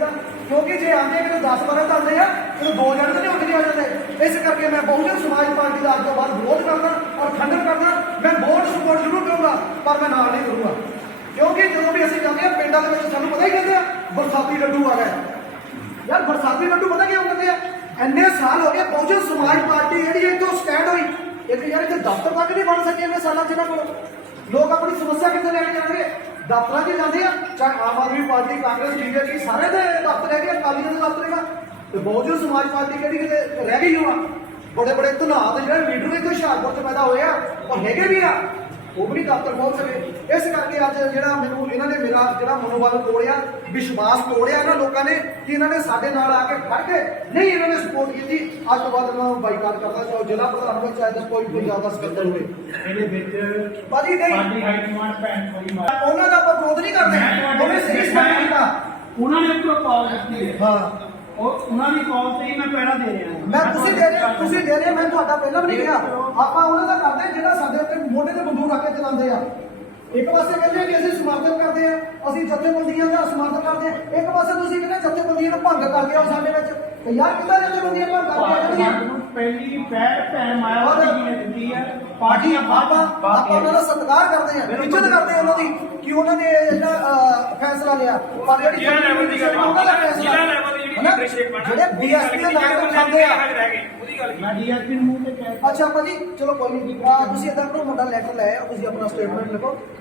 ਚਾਹੀਦਾ ਕਿਉਂਕਿ ਜੇ ਆਂਦੇ ਕਿ 10 12 ਤਾਂ ਆ ਤੇ ਦੋ ਜਣ ਤਾਂ ਨਹੀਂ ਉੱਠ ਕੇ ਆ ਜਾਂਦੇ। ਇਸ ਕਰਕੇ ਮੈਂ ਬਹੁਜਨ ਸਮਾਜ ਪਾਰਟੀ ਦਾ ਅੱਜ ਤੋਂ ਬਾਅਦ ਵਿਰੋਧ ਕਰਦਾ ਔਰ ਖੰਡਨ ਕਰਦਾ। ਮੈਂ ਵੋਟ ਸਪੋਰਟ ਜ਼ਰੂਰ ਕਰੂੰਗਾ, ਪਰ ਮੈਂ ਨਾਲ ਨਹੀਂ ਕਰੂੰਗਾ ਕਿਉਂਕਿ ਜਦੋਂ ਵੀ ਅਸੀਂ ਜਾਂਦੇ ਆ, ਪਿੰਡਾਂ ਦੇ ਵਿੱਚ ਸਾਨੂੰ ਪਤਾ ਹੀ ਕਹਿੰਦੇ ਆ ਬਰਸਾਤੀ ਲੱਡੂ ਆ ਗਏ। ਯਾਰ, ਬਰਸਾਤੀ ਲੱਡੂ ਪਤਾ ਕਿਉਂ ਕਹਿੰਦੇ ਆ? ਇੰਨੇ ਸਾਲ ਹੋ ਗਏ ਬਹੁਜਨ ਸਮਾਜ ਪਾਰਟੀ ਜਿਹੜੀ ਹੈ ਸਟੈਂਡ ਹੋਈ। ਇੱਕ ਯਾਰ ਇੱਥੇ ਦਫ਼ਤਰ ਤੱਕ ਨਹੀਂ ਬਣ ਸਕੇ ਇੰਨੇ ਸਾਲਾਂ ਚ ਇਹਨਾਂ ਕੋਲ। ਲੋਕ ਆਪਣੀ ਸਮੱਸਿਆ ਕਿੱਥੇ ਲੈ ਕੇ ਜਾਣਗੇ? ਦਫ਼ਤਰਾਂ 'ਚ ਜਾਂਦੇ ਆ, ਚਾਹੇ ਆਮ ਆਦਮੀ ਪਾਰਟੀ, ਕਾਂਗਰਸ ਬੀਜੇਪੀ ਸਾਰੇ ਦੇ ਦਫ਼ਤਰ ਹੈਗੇ ਅਕਾਲੀਆਂ ਦਲ ਦੇ ਦਫ਼ਤਰ ਹੈਗਾ। ਤੇ ਬਹੁਜਨ ਸਮਾਜ ਪਾਰਟੀ ਕਿਹੜੀ ਕਿਤੇ ਰਹਿ ਗਈ ਹੋਆ ਬੜੇ ਬੜੇ ਧੁਨਾਤ ਜਿਹੜੇ ਲੀਡਰ ਵੀ ਇੱਥੇ ਹੁਸ਼ਿਆਰਪੁਰ 'ਚ ਪੈਦਾ ਹੋਏ ਆ, ਉਹ ਹੈਗੇ ਵੀ ਆ। ਉਹ ਵੀ ਦਫ਼ਤਰ ਪਹੁੰਚ ਸਕੇ। ਇਸ ਕਰਕੇ ਅੱਜ ਜਿਹੜਾ ਮੈਨੂੰ ਇਹਨਾਂ ਨੇ ਮੇਰਾ ਜਿਹੜਾ ਮਨੋਬਲ ਤੋੜਿਆ ਵਿਸ਼ਵਾਸ ਤੋੜਿਆ ਇਹਨਾਂ ਲੋਕਾਂ ਨੇ ਕਿ ਇਹਨਾਂ ਨੇ ਸਾਡੇ ਨਾਲ ਆ ਕੇ ਖੜ ਕੇ ਨਹੀਂ ਇਹਨਾਂ ਨੇ ਸਪੋਰਟ ਕੀਤੀ। ਅੱਜ ਤੋਂ ਬਾਅਦ ਇਹਨਾਂ ਨੂੰ ਬਾਈਕਾਟ ਕਰਦਾ ਚਾਹੇ। ਜ਼ਿਲ੍ਹਾ ਪ੍ਰਧਾਨ ਹੋਵੇ ਚਾਹੇ ਤਾਂ ਕੋਈ ਪੰਜਾਬ ਦਾ ਸਕੱਤਰ ਹੋਵੇ। ਇਹਦੇ ਵਿੱਚ ਬਾਜੀ ਨਹੀਂ। ਸਾਡੀ ਹਾਈ ਕਮਾਂਡ ਭੈਣ ਥੋੜੀ ਮਾਰ ਉਹਨਾਂ ਦਾ ਆਪਾਂ ਵਿਰੋਧ ਨਹੀਂ ਕਰਦੇ। ਉਹਨੇ ਸਹੀ ਸਟੈਂਡ ਕੀਤਾ ਉਹਨਾਂ ਨੇ ਕੋਈ ਕਾਲ ਦਿੱਤੀ ਹੈ। ਹਾਂ। ਉਹ ਉਹਨਾਂ ਦੀ ਕਾਲ ਤੇ ਹੀ ਮੈਂ ਪੈੜਾ ਦੇ ਰਿਹਾ ਮੈਂ ਤੁਸੀਂ ਦੇ ਰਹੇ ਹੋ, ਤੁਸੀਂ ਦੇ ਰਹੇ ਹੋ, ਮੈਂ ਤੁਹਾਡਾ ਪਹਿਲਾਂ ਵੀ ਨਹੀਂ ਕਿਹਾ ਆਪਾਂ ਉਹਨਾਂ ਦਾ ਕਰਦੇ ਹਾਂ ਜਿਹੜਾ ਸਾਡੇ ਉੱਤੇ ਮੋਢੇ ਤੇ ਬੰਦੂਕ ਰੱਖ ਕੇ ਚਲਾਉਂਦੇ ਆ। ਇੱਕ ਪਾਸੇ ਕਹਿੰਦੇ ਆ ਕਿ ਅਸੀਂ ਸਮਰਥਨ ਕਰਦੇ ਆ ਅਸੀਂ ਜਥੇਬੰਦੀਆਂ ਦਾ ਸਮਰਥਨ ਕਰਦੇ ਆ ਇੱਕ ਪਾਸੇ ਤੁਸੀਂ ਕਹਿੰਦੇ ਜਥੇਬੰਦੀਆਂ ਨੂੰ ਭੰਗ ਕਰਕੇ ਆਓ ਸਾਡੇ ਵਿੱਚ। ਤੇ ਯਾਰ ਕਿੱਦਾਂ ਜਥੇਬੰਦੀਆਂ ਭੰਗ ਕਰਕੇ ਆ ਜਾਣਗੀਆਂ ਸਾਨੂੰ ਪਹਿਲੀ ਪਹਿਲ ਭੈਣ ਮਾਇਆਵਤੀ ਜੀ ਨੇ ਦਿੱਤੀ ਹੈ। ਪਾਰਟੀ ਪਾਰਟੀਆਂ ਆਪਾਂ ਆਪਾਂ ਉਹਨਾਂ ਦਾ ਸਤਿਕਾਰ ਕਰਦੇ ਆ ਇੱਜ਼ਤ ਕਰਦੇ ਆ ਉਹਨਾਂ ਦੀ ਕਿ ਉਹਨਾਂ ਨੇ ਇਹਦਾ ਅਹ, ਫੈਸਲਾ ਲਿਆ। ਪਰ ਜਿਹੜੀ ਜ਼ਿਲ੍ਹਾ level ਦੀ ਗੱਲ ਉਹਨਾਂ ਦਾ ਫੈਸਲਾ ਜ਼ਿਲ੍ਹਾ level ਦੀ ਜਿਹੜੀ ਹਨਾ? ਜਿਹੜੇ ਬੀਐਸਪੀ ਦੇ ਨਾਮ ਖਾਂਦੇ ਆ। ਰਹਿ ਗਏ ਉਹਦੀ ਗੱਲ ਮੈਂ ਡੀਐਸਪੀ ਨੂੰ ਮੂੰਹ ਤੇ ਕਹਿ ਅੱਛਾ ਭਾਜੀ ਚਲੋ ਕੋਈ ਨਹੀਂ ਤੁਸੀਂ ਇਦਾਂ ਕਰੋ ਮੁੰਡਾ ਲੈਟਰ ਲੈ ਆਓ ਤੁਸੀਂ ਆਪਣਾ ਸਟੇਟਮੈਂਟ ਲਿਖੋ।